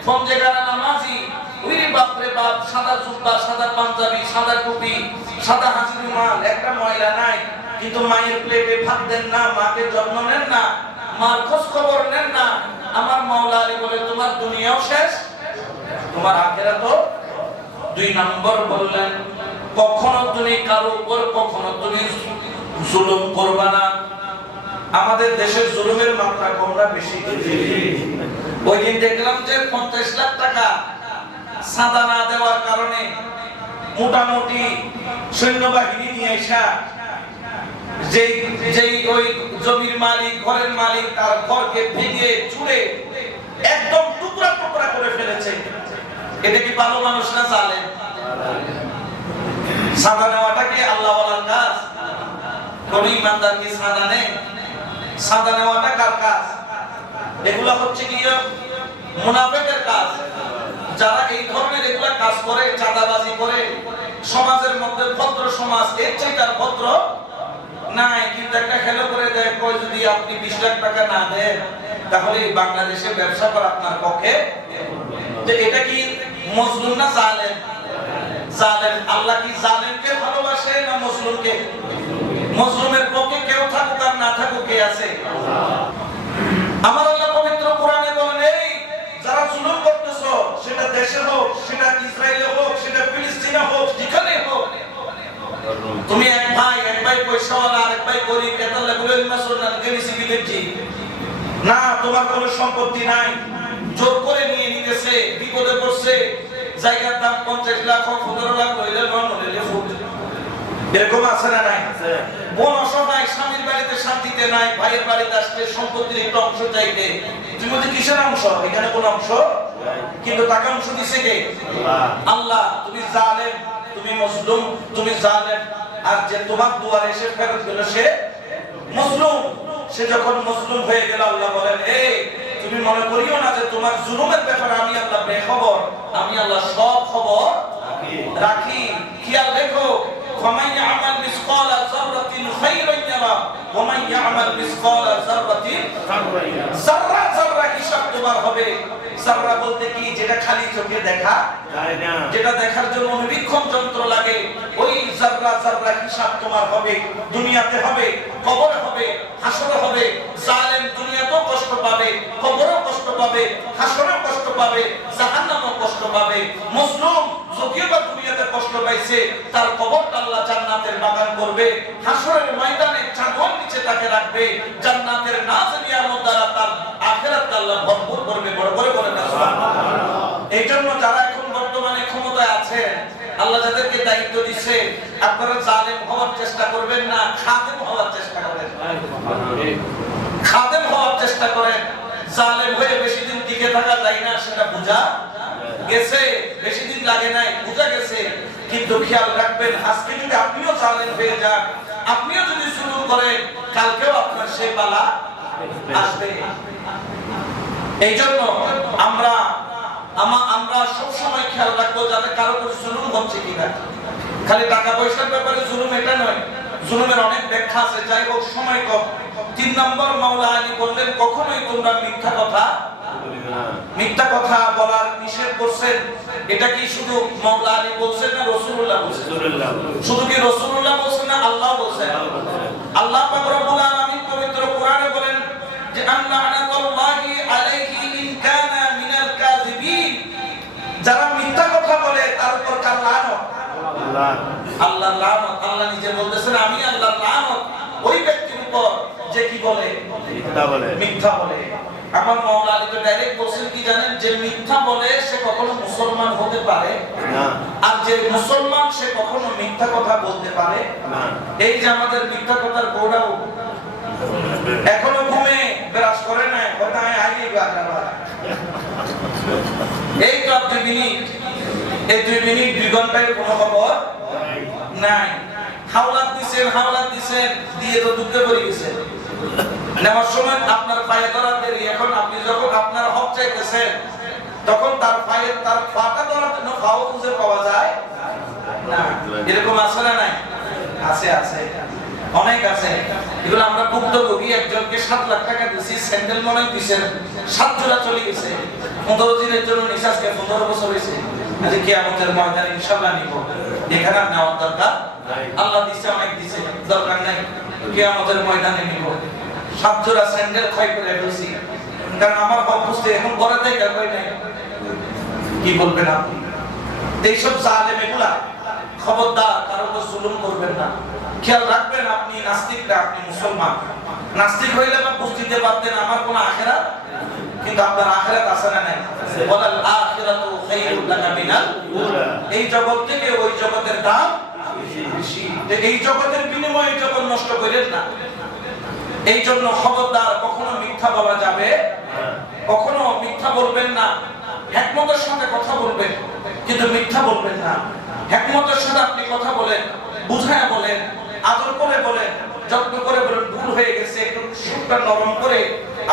ফঞ্জেগানা নামাজি, ওইরে বাপরে বাপ, সাদা জুব্বা, সাদা পাঞ্জাবি, সাদা টুপি, সাদা হাসি রুমাল, একটা ময়লা নাই, কিন্তু মায়ের প্লেটে ভাত দেন না, মাকে যত্ন নেন না, মার খোঁজ খবর নেন না। আমার মাওলা আলী বলে তোমার দুনিয়াও শেষ, তোমার আখিরাতও। 2 নম্বর বললেন, কখনো তুমি কারো উপর কখনো তুমি জুলুম করবা না। আমাদের দেশের জুলুমের মাত্রা কম না বেশি? ওই দিন দেখলাম যে 50 লাখ টাকা সাদা না দেওয়ার কারণে মোটামুটি সৈন্যবাহিনী নিয়ে আসা যেই ওই জমির মালিক, ঘরের মালিক, তার ঘরকে ভেঙে চুরে একদম টুকরা টুকরা করে ফেলেছে। এটা কি ভালো মানুষ না জালেম? সাদা নেওয়াটা কি আল্লাহ ওয়ালার কাজ? কোন ইমানদার কি সাদা নেয়? সাদা নেওয়াটা কার কাজ? এগুলা হচ্ছে কি মুনাফিকের কাজ। যারা এই ধরনের এগুলা কাজ করে, চাঁদাবাজি করে, সমাজের মধ্যে ভদ্র সমাজ এর চাইতে আর ভদ্র নাই। কিন্তু একটা খেলো করে দেয়, কই যদি আপনি 20 লাখ টাকা না দেন তাহলে বাংলাদেশে ব্যবসা করা আপনার পক্ষে। তো এটা কি মজলুম না জালেম? জালেম। আল্লাহ কি জালেমকে ভালোবাসে না মজলুমকে? মজলুমের পক্ষে কেউ থাকুক আর না থাকুক কে আছে? আমার আল্লাহ পবিত্র কোরআনে বলেন, এই যারা জুলুম করতেছো, সেটা দেশে হোক, সেটা ইসরায়েলে হোক, সেটা ফিলিস্তিনে হোক, যেখানে হোক, তুমি এক ভাই পয়সাওয়ালা আর এক ভাই গরিব, এটা লাগলে মাসুল না গেলি সিভিলের জি না, তোমার কোনো সম্পত্তি নাই, জোর করে নিয়ে নিতেছে, বিপদে পড়ছে, জায়গার দাম 50 লাখ 15 লাখ হইলে লোন হইলে ফুট, এরকম আছে না নাই? বোন অসহায়, স্বামীর বাড়িতে শান্তিতে নাই, ভাইয়ের বাড়িতে আসতে সম্পত্তির একটু অংশ চাইতে, তুমি বলতে কিসের অংশ? এখানে কোন অংশ, কিন্তু তাকে অংশ দিছে কে? আল্লাহ। তুমি জালেম, তুমি মজলুম, তুমি জালেম। আর যে তোমার দুয়ারে এসে ফেরত গেল সে মজলুম। সে যখন মজলুম হয়ে গেল, আল্লাহ বলেন, এই তুমি মনে করিও না যে তোমার জুলুমের ব্যাপারে আমি আল্লাহ বেখবর, আমি আল্লাহ সব খবর রাখি। খেয়াল রেখো, ومن يعمل مثقال ذرة خيرا يره ومن يعمل مثقال ذرة شرا يره। হিসাব তোমার হবে। যারা বলতে কি, যেটা খালি চোখে দেখা যায় না, যেটা দেখার জন্য অনুবীক্ষণ যন্ত্র লাগে, ওই যারা যারা হিসাব তোমার হবে। দুনিয়াতে হবে, কবরে হবে, হাসরে হবে। জালেম দুনিয়াতেও কষ্ট পাবে, কবরেও কষ্ট পাবে, হাসরেও কষ্ট পাবে, জাহান্নামেও কষ্ট পাবে। মজলুম যদিও বা দুনিয়াতে কষ্ট পাইছে, তার কবরটা আল্লাহ জান্নাতের বাগান করবে, হাসরের ময়দানে চাঁদর নিচে তাকে রাখবে, জান্নাতের নাজ নিয়ামত দ্বারা তার আখিরাত আল্লাহ ভরপুর করবে। বড় করে বলেন না সুবহানাল্লাহ। এইজন্য যারা এখন বর্তমানে ক্ষমতায় আছেন, আল্লাহ যাদেরকে দায়িত্ব দিয়েছে, আপনারা জালেম হওয়ার চেষ্টা করবেন না, খাদেম হওয়ার চেষ্টা করেন। খাদেম হওয়ার চেষ্টা করেন। জালেম হয়ে বেশি দিন টিকে থাকা যায় না, সেটা বুঝা গেছে, বেশি দিন লাগে নাই, বুঝা গেছে। কিন্তু খেয়াল রাখবেন, আজকে যদি আপনিও জালেম হয়ে যান, আপনিও যদি জুলুম করেন, কালকেও আপনার সে পালা আসবে। এইজন্য আমরা সব সময় খেয়াল রাখবো যাতে কারো উপর জুলুম হচ্ছে কিনা। খালি টাকা পয়সার ব্যাপারে জুলুম এটা নয়, জুলুমের অনেক ব্যাখ্যা আছে, যাই হোক সময় কম। 3 নম্বর মাওলা আলী বললেন কখনোই তোমরা মিথ্যা কথা বলার নিষেধ করছেন। এটা কি শুধু মাওলা আলী বলছেন না রাসূলুল্লাহ বলছেন? শুধু কি রাসূলুল্লাহ বলছেন না আল্লাহ বলছেন? আল্লাহ পাক রব্বুল আলামিন পবিত্র কোরআনে বলেন যে আল্লাহনাতুল্লাহি আলাইহি ইন কানা মিনাল কাযিবিন, যারা মিথ্যা কথা বলে তার উপর কার লানত? আল্লাহ লানত। আল্লাহ নিজে বলতেছেন আমি আল্লাহ লানত ওই ব্যক্তির উপর যে কি বলে? মিথ্যা বলে। আমার মাওলা আলী তো ডাইরেক্ট বলছেন কি জানেন, যে মিথ্যা বলে সে কখনো মুসলমান হতে পারে না, আর যে মুসলমান সে কখনো মিথ্যা কথা বলতে পারে না। এই যে আমাদের মিথ্যা কথার গোড়াও এখনো ঘুমে বিরাজ করে না, কথা আইয়ে বাজাবা এই তো 2 মিনিট, এই 2 মিনিট 2 ঘন্টায় কোনো খবর নাই। হাওলাত দিছেন দিয়ে তো দুঃখে পড়ে গেছে। নেওয়ার সময় আপনার পায়ে ধরার দেরি, এখন আপনি যখন আপনার হক চাইতেছেন তখন তার পাটা ধরার জন্য পাও খুঁজে পাওয়া যায় না। এরকম আছে না নাই? আছে অনেক আছে। এগুলো আমরা ভুক্তভোগী। একজনকে 7 লাখ টাকা দিয়েছি, স্যান্ডেল মনে দিয়েছেন 7 জোড়া চলে গেছে। 15 দিনের জন্য নিঃশ্বাসকে 15 বছর হয়েছে। আজকে কিয়ামতের ময়দানে ইনশাআল্লাহ নিব। এখানে নেওয়ার দরকার আল্লাহ দিছে, অনেক দিছে, দরকার নাই। কিয়ামতের ময়দানে নিব। 7 জোড়া স্যান্ডেল ক্ষয় করে ফেলছি, কারণ আমার হক বুঝতে এখন ঘরে থেকে কই নাই। কি বলবেন আপনি? এইসব জালেম এগুলা, খবরদার কারো উপর জুলুম করবেন না। খেয়াল রাখবেন আপনি নাস্তিক না, আপনি মুসলমান। নাস্তিক হইলে বা বুঝতে পারতেন আমার কোনো আখিরাত, কিন্তু আপনার আখিরাত আছে না নাই? ওয়ালাল আখিরাতু খায়রুল লাকা মিনাল উলা। এই জগৎ থেকে ওই জগতের দাম বেশি। এই জগতের বিনিময়ে জগৎ নষ্ট করেন না। এই জন্য খবরদার কখনো মিথ্যা বলা যাবে, কখনো মিথ্যা বলবেন না। হিকমতের সাথে কথা বলবেন, কিন্তু মিথ্যা বলবেন না। হিকমতের সাথে আপনি কথা বলেন, বুঝায়া বলেন, আদর করে বলেন, যত্ন করে বলেন। ভুল হয়ে গেছে, একটু সুরটা নরম করে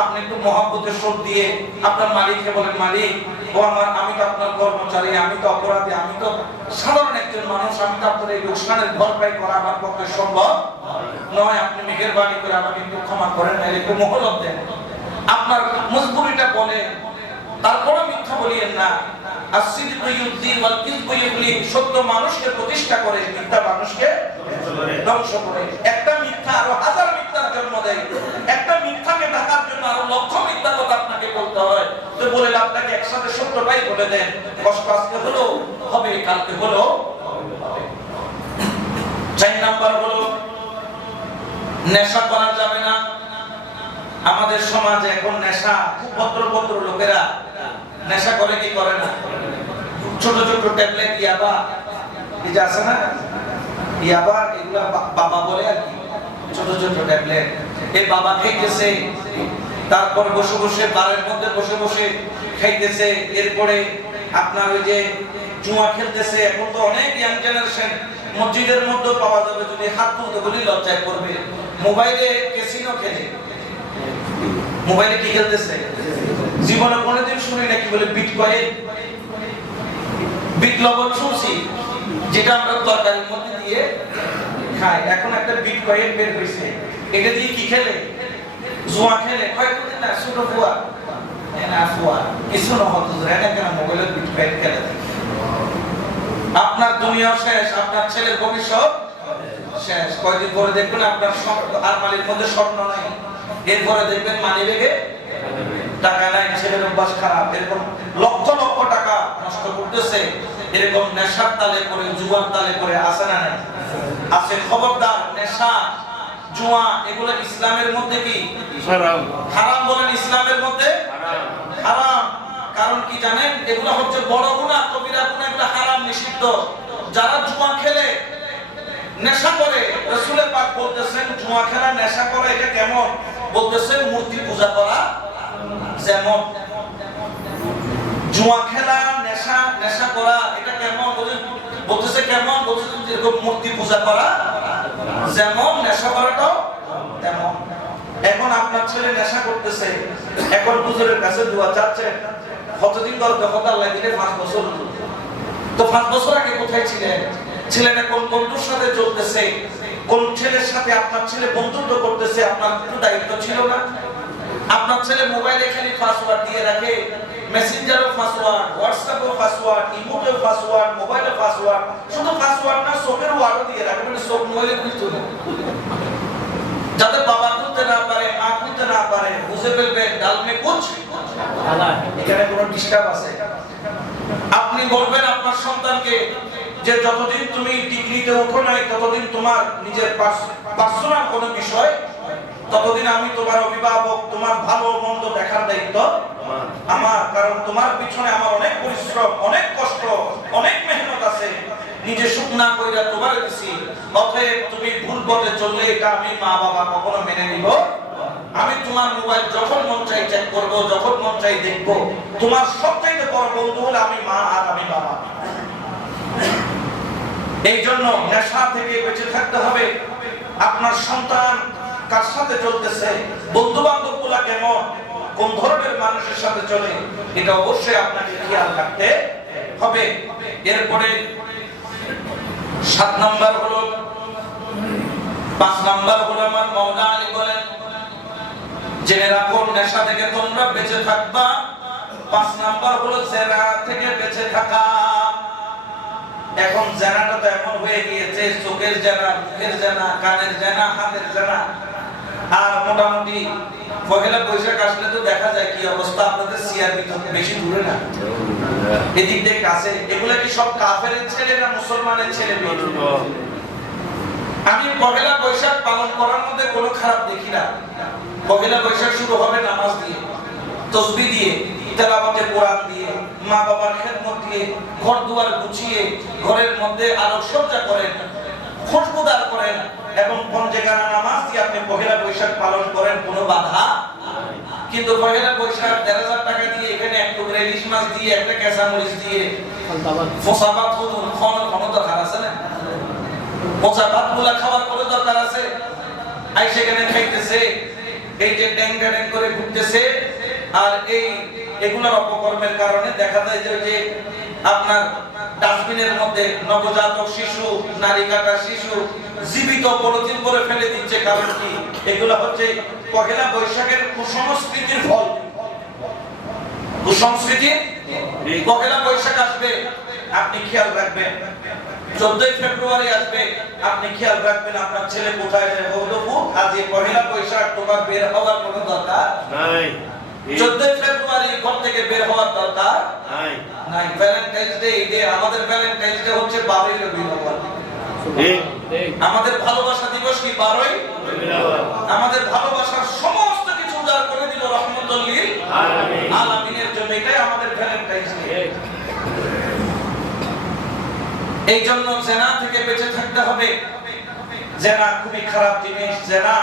আপনি একটু মহব্বতের সুর দিয়ে আপনার মালিককে বলেন, মালিক ও আমার, আমি তো আপনার কর্মচারী, আমি তো অপরাধী, আমি তো সাধারণ একজন মানুষ, আমি তো আপনার এই লোকসানের ভরপাই করা আমার পক্ষে সম্ভব নয়। আপনি মেহেরবানি করে আমাকে একটু ক্ষমা করেন, একটু মহলত দেন। আপনার মজবুরিটা বলেন, তারপরে মিথ্যা বলিয়েন না। আসিদকু ইউযি ওয়াল কিযবু ইউগলি। সত্য মানুষকে প্রতিষ্ঠা করে, মিথ্যা মানুষকে ধ্বংস করে। একটা মিথ্যা আরো 1000 মিথ্যার জন্ম দেয়। একটা মিথ্যাকে ঢাকার জন্য আরো লক্ষ মিথ্যা কথা আপনাকে বলতে হয়। তো বলে আপনাকে একসাথে সত্যটাই বলে দেন, কষ্ট আজকে হলো হবে, কালকে হলো হবে। 4 নাম্বার হলো নেশা করা যাবে না। আমাদের সমাজে এখন নেশা, খুব ভদ্র লোকেরা নেশা করে কি করে না? ছোট ছোট ট্যাবলেট ইয়াবা, এই যে আছে না ইয়াবা, এগুলা বাবা বলে আর কি, ছোট ছোট ট্যাবলেট। এই বাবা খাইতেছে, তারপর বসে বসে বারের মধ্যে বসে বসে খাইতেছে। এরপরে আপনার ওই যে জুয়া খেলতেছে। এখন তো অনেক ইয়াং জেনারেশন মসজিদের মধ্যে পাওয়া যাবে, যদি হাত তুলতে বলি লজ্জায় পড়বে। মোবাইলে ক্যাসিনো খেলে, মোবাইলে কি খেলতেছে? জীবনে কোনোদিন শুনি না কি বলে বিটকয়েন, বিট লবণ শুনছি, যেটা আমরা তরকারির মধ্যে দিয়ে খাই। এখন একটা বিটকয়েন বের হইছে, এটা দিয়ে কি খেলে? জুয়া খেলে। কয়েকদিন না ছোট ফুয়া, না ফুয়া কিছু না হতো, এটা কেন মোবাইলের বিটকয়েন খেলে। আপনার দুনিয়া শেষ, আপনার ছেলের ভবিষ্যৎ শেষ। কয়েকদিন পরে দেখবেন আপনার আলমারির মধ্যে স্বর্ণ নাই, এরপরে দেখবেন মানি ব্যাগে টাকা নাই, ছেলের অভ্যাস খারাপ। এরকম লক্ষ লক্ষ টাকা নষ্ট করতেছে, এরকম নেশার তালে পড়ে, জুয়ার তালে পড়ে। আছে না নাই? আছে। খবরদার, নেশা জুয়া এগুলো ইসলামের মধ্যে কি হারাম? হারাম বলেন, ইসলামের মধ্যে হারাম। কারণ কি জানেন? এগুলো হচ্ছে বড় গুনাহ, কবিরা গুনাহ, এগুলো হারাম, নিষিদ্ধ। যারা জুয়া খেলে, নেশা করে, রাসূল পাক বলতেছেন জুয়া খেলা, নেশা করা এটা কেমন? বলতেছেন মূর্তি পূজা করা যেমন। জুয়া খেলা, নেশা করা এটা কেমন? বলতেছে কেমন? বলতেছে যেরকম মূর্তি পূজা করা যেমন, নেশা করাটাও তেমন। এখন আপনার ছেলে নেশা করতেছে, এখন হুজুরের কাছে দোয়া চাচ্ছে। কতদিন ধরে কথা আল্লাহ দিলে? 5 বছর। তো 5 বছর আগে কোথায় ছিলেন? ছেলেটা কোন বন্ধুর সাথে চলতেছে, কোন ছেলের সাথে আপনার ছেলে বন্ধুত্ব করতেছে, আপনার একটু দায়িত্ব ছিল না? আপনার ছেলে মোবাইলে খালি পাসওয়ার্ড দিয়ে রাখে, মেসেঞ্জারও পাসওয়ার্ড, হোয়াটসঅ্যাপও পাসওয়ার্ড, ইমোতেও পাসওয়ার্ড, মোবাইলে পাসওয়ার্ড, শুধু পাসওয়ার্ড না চোখের ওয়ার্ডও দিয়ে রাখে, মানে চোখ মোবাইলে খুলতে না, যাতে বাবা খুলতে না পারে, মা খুলতে না পারে, বুঝে ফেলবে ডালমে কুছ এখানে কোনো ডিস্টার্ব আছে। আপনি বলবেন আপনার সন্তানকে যে যতদিন তুমি ডিগ্রিতে ওঠো নাই ততদিন তোমার নিজের পার্সোনাল কোনো বিষয়, ততদিন আমি তোমার অভিভাবক, তোমার ভালো মন্দ দেখার দায়িত্ব আমার, কারণ তোমার পিছনে আমার অনেক পরিশ্রম, অনেক কষ্ট, অনেক মেহনত আছে, নিজে সুখ না কইরা তোমার দিছি, অতএব তুমি ভুল পথে চললে এটা আমি মা বাবা কখনো মেনে নিব। আমি তোমার মোবাইল যখন মন চাই চেক করব, যখন মন চাই দেখব, তোমার সবচাইতে বড় বন্ধু হলো আমি মা আর আমি বাবা। এই জন্য নেশা থেকে বেঁচে থাকতে হবে। আপনার সন্তান কার সাথে চলতেছে, বন্ধু বান্ধব গুলা কেমন, কোন ধরনের মানুষের সাথে চলে, এটা অবশ্যই আপনাকে খেয়াল রাখতে হবে। এরপরে 7 নাম্বার হলো, 5 নাম্বার হলো আমার মাওলানা আলী বলেন, জেনে রাখো নেশা থেকে তোমরা বেঁচে থাকবা। 5 নাম্বার হলো জেনা থেকে বেঁচে থাকা। এখন জেনাটা তো এমন হয়ে গিয়েছে, চোখের জেনা, মুখের জেনা, কানের জেনা, হাতের জেনা। আর মোটামুটি পহেলা বৈশাখ আসলে তো দেখা যায় কি অবস্থা, আপনাদের সিআরবি তো বেশি দূরে না, এদিক দিয়ে কাছে। এগুলা কি সব কাফেরের ছেলে না মুসলমানের ছেলে? আমি পহেলা বৈশাখ পালন করার মধ্যে কোনো খারাপ দেখি না। পহেলা বৈশাখ শুরু হবে নামাজ দিয়ে, তাসবিহ দিয়ে, তেলাওয়াতে কোরআন দিয়ে, মা বাবার খেদমত দিয়ে, ঘর দুয়ার গুছিয়ে ঘরের মধ্যে আলোকসজ্জা করেন, খুশবুদার করেন এবং পঞ্চেগানা নামাজ দিয়ে আপনি পহেলা বৈশাখ পালন করেন, কোনো বাধা। কিন্তু পহেলা বৈশাখ ১,৫০০ টাকা দিয়ে এখানে এক টুকরা ইলিশ মাছ দিয়ে, একটা কেঁচা মরিচ দিয়ে ফোসা ভাত খাওয়ানোর কোনো দরকার আছে না? পচা ভাতগুলা খাওয়ার কোনো দরকার আছে? আই সেখানে খাইতেছে, এই যে ড্যাং ড্যাং করে ঘুরতেছে। আর এগুলোর অপকর্মের কারণে দেখা যায় যে আপনার ডাস্টবিনের মধ্যে নবজাতক শিশু, নারী কাটা শিশু জীবিত পলিথিন করে ফেলে দিচ্ছে। কারণ কি? এগুলো হচ্ছে পহেলা বৈশাখের কুসংস্কৃতির ফল। কুসংস্কৃতি। পহেলা বৈশাখ আসবে, আপনি খেয়াল রাখবেন। 14 ফেব্রুয়ারি আসবে, আপনি খেয়াল রাখবেন আপনার ছেলে কোথায় যায়। বলবো আজ এই পহেলা বৈশাখ তোমার বের হওয়ার কোনো দরকার নাই। 14 ফেব্রুয়ারি ঘর থেকে বের হওয়ার দরকার নাই। নাই। ভ্যালেন্টাইন্স ডে, ঈদে আমাদের ভ্যালেন্টাইন্স ডে হচ্ছে 12ই রবিউল আউয়াল। আমাদের ভালোবাসা দিবস কি 12ই রবিউল আউয়াল। আমাদের ভালোবাসার সমস্ত কিছু উজাড় করে দিল রহমতুল লিল আলামিনের জন্য। এটাই আমাদের ভ্যালেন্টাইন্স ডে। এই জন্য জেনা থেকে বেঁচে থাকতে হবে। জেনা খুবই খারাপ জিনিস। জেনা,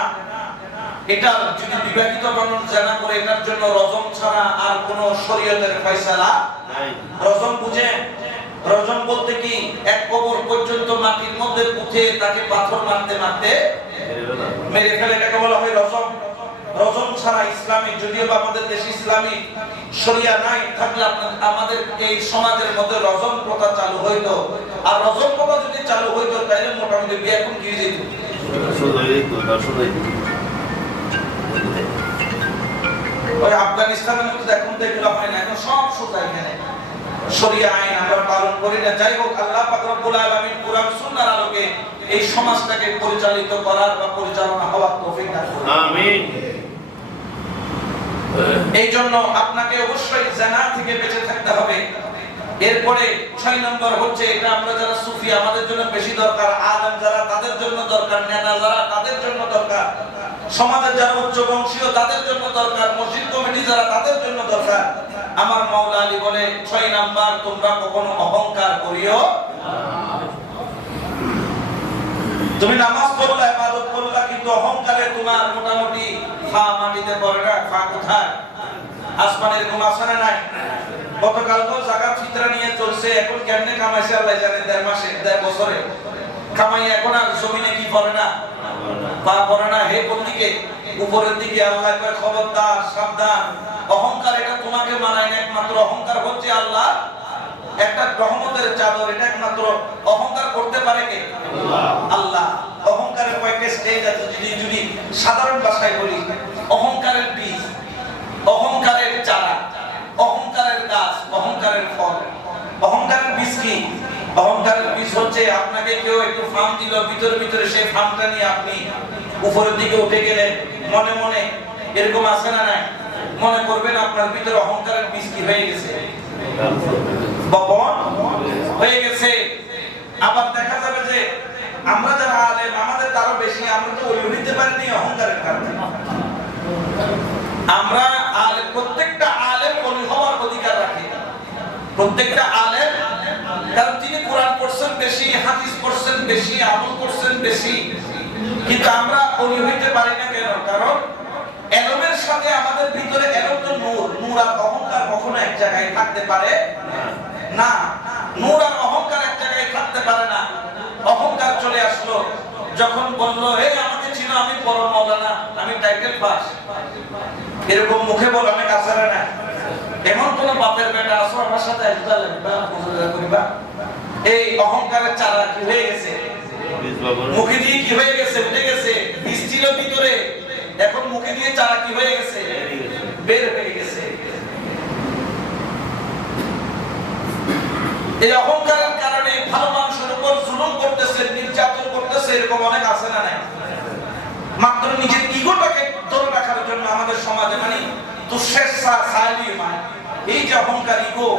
এটা যদি বিবাহিত মানুষ জেনা করে, এটার জন্য রজম ছাড়া আর কোনো শরীয়তের ফয়সালা নাই। রজম বুঝেন? রজম বলতে কি, এক কবর পর্যন্ত মাটির মধ্যে পুঁতে তাকে পাথর মারতে মারতে মেরে ফেলে, এটাকে বলা হয় রজম। রজম ছাড়া ইসলামী, যদিও বা আমাদের দেশে ইসলামী শরিয়া নাই, থাকলে আমাদের এই সমাজের মধ্যে রজম প্রথা চালু হইতো। আর রজম প্রথা যদি চালু হইতো তাহলে মোটামুটি বিয়ে এখন কি যেত, ওই আফগানিস্তানের মধ্যে এখন তো এগুলো হয় না, এখন সব সোজা। এখানে শরিয়া আইন আমরা পালন করি না। যাই হোক, আল্লাহ পাক রব্বুল আলামিন কোরআন সুন্নাহর আলোকে এই সমাজটাকে পরিচালিত করার বা পরিচালনা হওয়ার তৌফিক দান করুন। আমিন। এই জন্য আপনাকে অবশ্যই জিনা থেকে বেঁচে থাকতে হবে। এরপরে 6 নম্বর হচ্ছে, এটা আমরা যারা সুফি আমাদের জন্য বেশি দরকার, আলেম যারা তাদের জন্য দরকার, নেতা যারা তাদের জন্য দরকার, সমাজের যারা উচ্চ বংশীয় তাদের জন্য দরকার, মসজিদ কমিটি যারা তাদের জন্য দরকার। আমার মাওলা আলী বলে 6 নাম্বার, তোমরা কখনো অহংকার করিও না। তুমি নামাজ পড়লা, ইবাদত করলা, কিন্তু অহংকারে তোমার মোটামুটি পা মাটিতে পড়ে না। পা কোথায়? আসমানের ঘুম আসনে নাই। গতকাল তো যাকাত ফিতরা নিয়ে চলছে, এখন কেমনে কামাইছে আল্লাহ জানে। 1.5 মাসে 1.5 বছরে কামাই, এখন আর জমিনে কি পড়ে না, পা পড়ে না। হে কোন দিকে? উপরের দিকে। আল্লাহ কয় খবরদার, সাবধান। অহংকার এটা তোমাকে মানায় না। একমাত্র অহংকার হচ্ছে আল্লাহ একটা রহমতের চাদর। এটা একমাত্র অহংকার করতে পারে কে? আল্লাহ। অহংকারের এটা যদি সাধারণ ভাষায় বলি, অহংকারের বীজ, অহংকারের চারা, অহংকারের গাছ, অহংকারের ফল। অহংকারের বীজ কি? অহংকারের বীজ হচ্ছে আপনাকে কেউ একটু ফার্ম দিল, ভিতরে ভিতরে সেই ফার্মটা নিয়ে আপনি উপরের দিকে উঠে গেলেন, মনে মনে এরকম আছে না নাই? মনে করবেন আপনার ভিতরে অহংকারের বীজ কি হয়ে গেছে, বপন হয়ে গেছে। আবার দেখা যাবে যে আমরা যারা আলেম, আমাদের তারও বেশি, আমরা তো ওই হইতে পারিনি অহংকারের কারণে। আমরা আলেম, প্রত্যেকটা আলেম ওলি হওয়ার অধিকার রাখে, প্রত্যেকটা আলেম, কারণ তিনি কোরআন পড়ছেন বেশি, হাদিস পড়ছেন বেশি, আমল করছেন বেশি, কিন্তু আমরা ওলি হইতে পারি না কেন? কারণ এলমের সাথে আমাদের ভিতরে এলম তো নূর, নূর আর অহংকার কখনো এক জায়গায় থাকতে পারে না। নূর আর অহংকার এক জায়গায় থাকতে পারে না। অহংকার চলে আসলো যখন বলল, এই আমাকে চিনো, আমি বড় মাওলানা, আমি টাইটেল পাস, এরকম মুখে বল অনেক আসারে না। এমন কোন বাপের বেটা আসো আমার সাথে একদা লাগবা পূজা করিবা, এই অহংকারের চারা কি হয়ে গেছে, মুখে দিয়ে কি হয়ে গেছে, উঠে গেছে। বীজ ছিল ভিতরে, এখন মুখে দিয়ে চারা কি হয়ে গেছে, বের হয়ে গেছে। এই অহংকারের কারণে ভালো মানুষের উপর জুলুম করতেছে, নির্যাতন করতেছে, এরকম অনেক আছে না নাই? মাত্র নিজের ইগোটাকে ধরে রাখার জন্য আমাদের সমাজে মানে তুচ্ছেসা সাইলিমান, এই যে অহংকার, ইগো,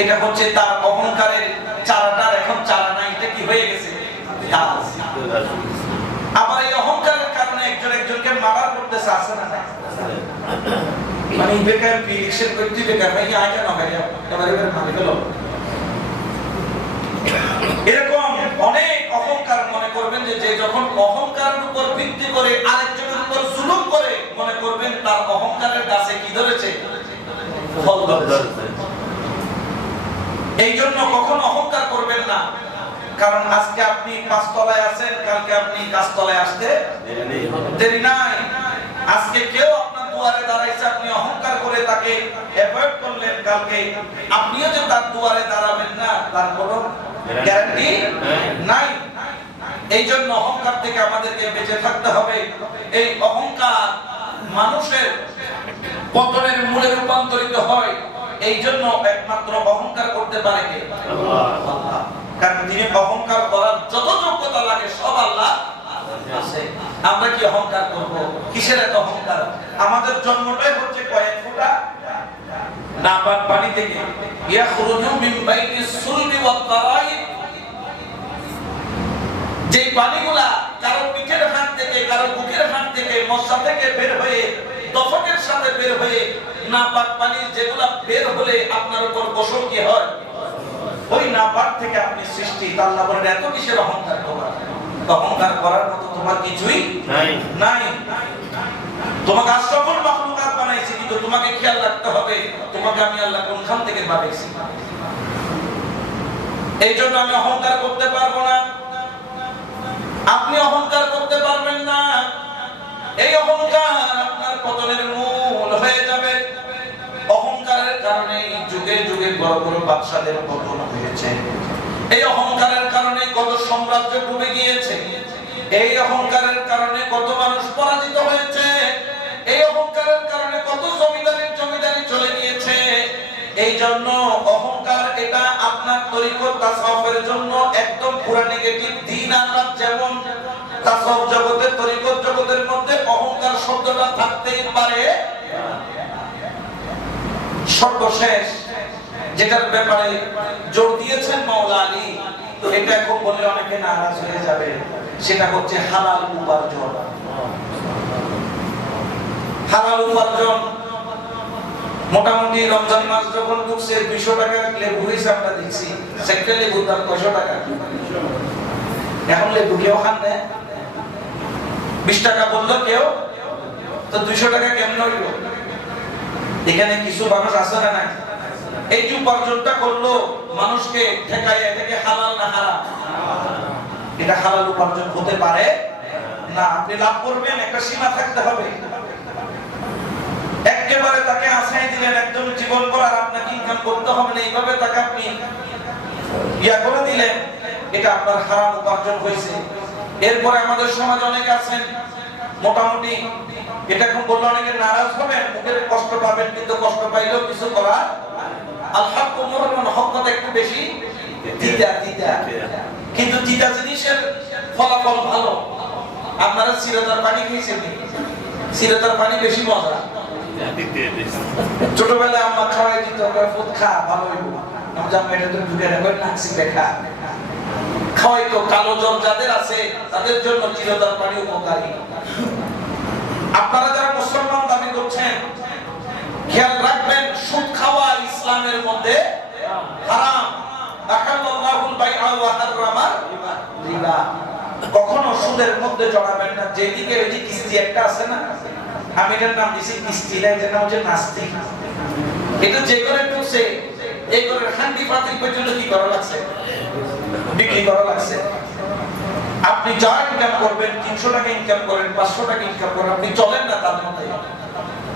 এটা হচ্ছে তার অহংকারের চারাটার এখন চারা নাই, এটা কি হয়ে গেছে, গাছ। আবার এই অহংকারের কারণে একজন একজনকে মারার করতেছে, আছে না নাই? মানে বেকার ইলেকশন করতে বেকার ভাই আগে না ভাই এবারে মারি গেল, এরকম অনেক অহংকার। মনে করবেন যে যখন অহংকারের উপর ভিত্তি করে আরেকজনের উপর জুলুম করে, মনে করবেন তার অহংকারের গাছে কি ধরেছে, ফল ধরেছে। এই জন্য কখনো অহংকার করবেন না, কারণ আজকে আপনি 5 তলায় আছেন, কালকে আপনি গাছতলায় আসতে দেরি নাই। আজকে কেউ আপনার দুয়ারে দাঁড়াইছে, আপনি অহংকার করে তাকে অ্যাভয়েড করলেন, কালকে আপনিও যে তার দুয়ারে দাঁড়াবেন না তার কোনো গ্যারান্টি নাই। এই জন্য অহংকার থেকে আমাদেরকে বেঁচে থাকতে হবে। এই অহংকার মানুষের পতনের মূলে রূপান্তরিত হয়। এই জন্য একমাত্র অহংকার করতে পারে কে? আল্লাহ। কারণ তিনি অহংকার করার যত যোগ্যতা লাগে সব আল্লাহ আছে। আমরা কি অহংকার করব? কিসের এত অহংকার? আমাদের জন্মটাই হচ্ছে কয়েক ফোঁটা নাপাক পানি থেকে, ইয়াখরুজু মিন বাইনিস সুলবি ওয়াত তারাইব। যে পানিগুলা কারো পিঠের হাত থেকে, কারো বুকের হাত থেকে, মজ্জা থেকে বের হয়ে, দফকের সাথে বের হয়ে, নাপাক পানি যেগুলা বের হলে আপনার উপর গোসল কি হয়, ওই নাপাক থেকে আপনি সৃষ্টি। আল্লাহ বলেন এত কিসের অহংকার তোমার? অহংকার করার মতো তোমার কিছুই নাই। তোমাকে আশরাফুল মাখলুকাত বানাইছি, কিন্তু তোমাকে খেয়াল রাখতে হবে তোমাকে আমি আল্লাহ কোনখান থেকে বানাইছি। এই জন্য আমি অহংকার করতে পারবো না, আপনি অহংকার করতে পারবেন না। এই অহংকার আপনার পতনের মূল হয়ে যাবে। অহংকারের কারণে যুগে যুগে বড় বড় বাদশাদের পতন হয়েছে। এই অহংকারের কারণে কত সাম্রাজ্য ডুবে গিয়েছে। এই অহংকারের কারণে কত মানুষ পরাজিত হয়েছে। এই অহংকারের কারণে কত জমিদারি চলে গিয়েছে। এই জন্য অহংকার এটা আপনার তরিকত তাসাউফের জন্য একদম পুরা নেগেটিভ। দিন আমরা যেমন তাসাউফ জগতে, তরিকত জগতের মধ্যে অহংকার শব্দটা থাকতেই পারে। সর্বশেষ যেটার ব্যাপারে জোর দিয়েছেন মাওলা আলী, এটা এখন বললে অনেকে নারাজ হয়ে যাবে, সেটা হচ্ছে হালাল উপার্জন। হালাল উপার্জন মোটামুটি রমজান মাস যখন ঢুকছে 200 টাকা লেবু হয়েছে, আমরা দেখছি সেক্টর লেবুর দাম 500 টাকা। এখন লেবু কেউ খান না, 20 টাকা বললো কেউ, তো 200 টাকা কেমন হইল? এখানে কিছু মানুষ আছে না নাই? এই যে উপার্জনটা করলো মানুষকে ঠেকায়, এটাকে হালাল না হারাম? এটা হালাল উপার্জন হতে পারে না। আপনি লাভ করবেন, একটা সীমা থাকতে হবে। একেবারে তাকে আশায় দিলেন একদম জীবন ভর আর আপনাকে ইনকাম করতে হবে না, এইভাবে তাকে আপনি ইয়া করে দিলেন, এটা আপনার হারাম উপার্জন হয়েছে। এরপরে আমাদের সমাজে অনেকে আছেন মোটামুটি, এটা এখন বললে অনেকে নারাজ হবেন, মুখের কষ্ট পাবেন, কিন্তু কষ্ট পাইলেও কিছু করার আল হক মুরমান, হক কথা একটু বেশি তিতা তিতা, কিন্তু তিতা জিনিসের ফলাফল ভালো। আপনারা চিরতার পানি খেয়েছেন? চিরতার পানি বেশি মজা। ছোটবেলায় আম্মা খাওয়াই দিত, ফুট খা ভালো হইব, আমি জানি এটা তো ঢুকে রাখবে নাকসি দেখা খাওয়াই তো। কালো জ্বর যাদের আছে তাদের জন্য চিরতার পানি উপকারী। আপনারা যারা মুসলমান দাবি করছেন, খেয়াল রাখবেন সুদ খাওয়া ইসলামের মধ্যে হারাম। আহাল্লাহুল বাইআ ওয়া হারামা রিবা। কখনো সুদের মধ্যে জড়াবেন না। যেদিকে ওই যে কিস্তি একটা আছে না, আমি এটার নাম দিয়েছি কিস্তি, এটার নাম হচ্ছে নাস্তি। এটা যে করে ঢুকছে এই করে হান্ডি পাতিল পর্যন্ত কি করা লাগছে, বিক্রি করা লাগছে। আপনি যা ইনকাম করবেন, 300 টাকা ইনকাম করেন, 500 টাকা ইনকাম করেন, আপনি চলেন না তার মধ্যে।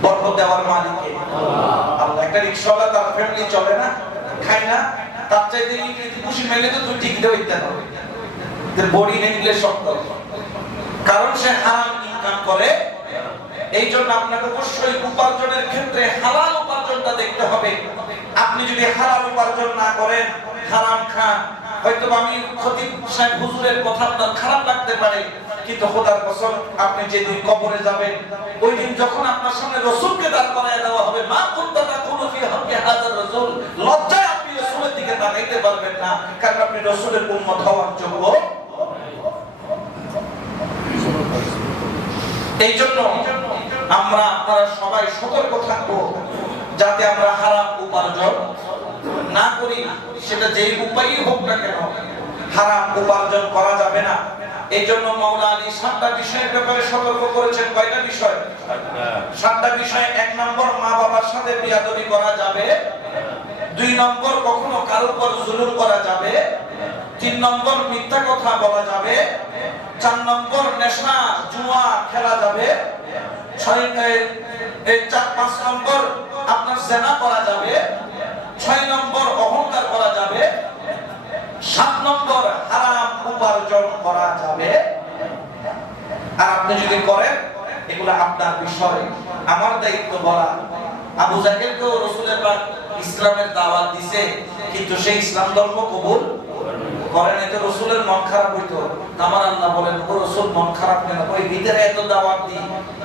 বরকত দেওয়ার মালিককে আল্লাহ। একটা রিকশাওয়ালা তার ফ্যামিলি চলে না, খায় না, তার চাইতে ইংরেজি খুশি মেলে তো তুই টিকিটে হইতে হবে, বডি নেগলে শক্ত, কারণ সে হারাম ইনকাম করে। এই জন্য আপনাকে অবশ্যই উপার্জনের ক্ষেত্রে হালাল উপার্জনটা দেখতে হবে। আপনি যদি হালাল উপার্জন না করেন, হারাম খান, হয়তো আমি খতিব সাহেব হুজুরের কথা আপনার খারাপ লাগতে পারে, কিন্তু খোদার কসম আপনি যেদিন কবরে যাবেন, ওই দিন যখন আপনার সামনে রাসূলকে দাঁড় করায় দেওয়া হবে, মা কুনতা তাকুলু ফি হক্কি হাযার রাসূল, লজ্জায় আপনি রাসূলের দিকে তাকাইতে পারবেন না, কারণ আপনি রাসূলের উম্মত হওয়ার যোগ্য। এই জন্য আমরা আপনারা সবাই সতর্ক থাকবো, যাতে আমরা হারাম উপার্জন না করি। সেটা যেই উপায়ই হোক না কেন, হারাম উপার্জন করা যাবে না। এই জন্য মাওলা আলী 7টা বিষয়ের ব্যাপারে সতর্ক করেছেন। কয়টা বিষয়? 7টা বিষয়। 1 নম্বর, মা বাবার সাথে বেয়াদবি করা যাবে। 2 নম্বর, কখনো কারোর উপর জুলুম করা যাবে। 3 নম্বর, মিথ্যা কথা বলা যাবে। 4 নম্বর, নেশা জুয়া খেলা যাবে। 5 নম্বর, আপনার জিনা করা যাবে। 6 নম্বর, অহংকার করা যাবে। 7 নম্বর, হারাম উপার্জন করা যাবে। আর আপনি যদি করেন, এগুলো আপনার বিষয়, আমার দায়িত্ব বলা। আবু জাহেলকেও রাসূলের পাক ইসলামের দাওয়াত দিয়েছে, কিন্তু সেই ইসলাম ধর্ম কবুল করেন। এতে রাসূলের মন খারাপ হইতো। আমার আল্লাহ বলেন, ও রাসূল মন খারাপ কেন? ওই ভিতরে এত দাওয়াত দি,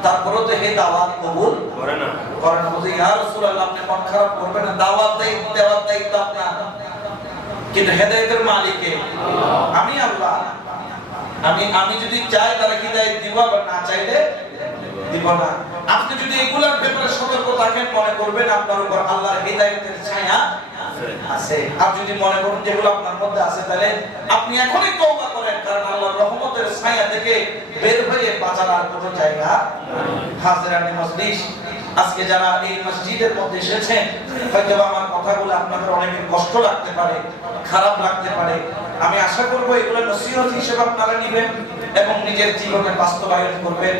তারপরেও তো হে দাওয়াত কবুল করে না। বলতে ইয়া রাসূলুল্লাহ, আপনি মন খারাপ করবেন না, দাওয়াত দায়িত্ব আপনার, কিন্তু হেদায়েতের মালিক কে? আমি আল্লাহ। আমি যদি চাই তারা হিদায়াত দিব, আবার না চাইলে দিব না। আপনি যদি এগুলোর ব্যাপারে সতর্ক থাকেন, মনে করবেন আপনার উপর আল্লাহর হিদায়াতের ছায়া আছে। আর যদি মনে করেন যেগুলো আপনার মধ্যে আছে, তাহলে আপনি এখনই তওবা করেন, কারণ আল্লাহর রহমতের ছায়া থেকে বের হয়ে বাঁচার আর কোনো জায়গা নেই। হাজিরানে মজলিস, আজকে যারা এই মসজিদের মধ্যে এসেছেন, হয়তো আমার কথাগুলো আপনাদের অনেকের কষ্ট লাগতে পারে, খারাপ লাগতে পারে। আমি আশা করব এগুলো নসিহত হিসেবে আপনারা নেবেন এবং নিজের জীবনে বাস্তবায়ন করবেন।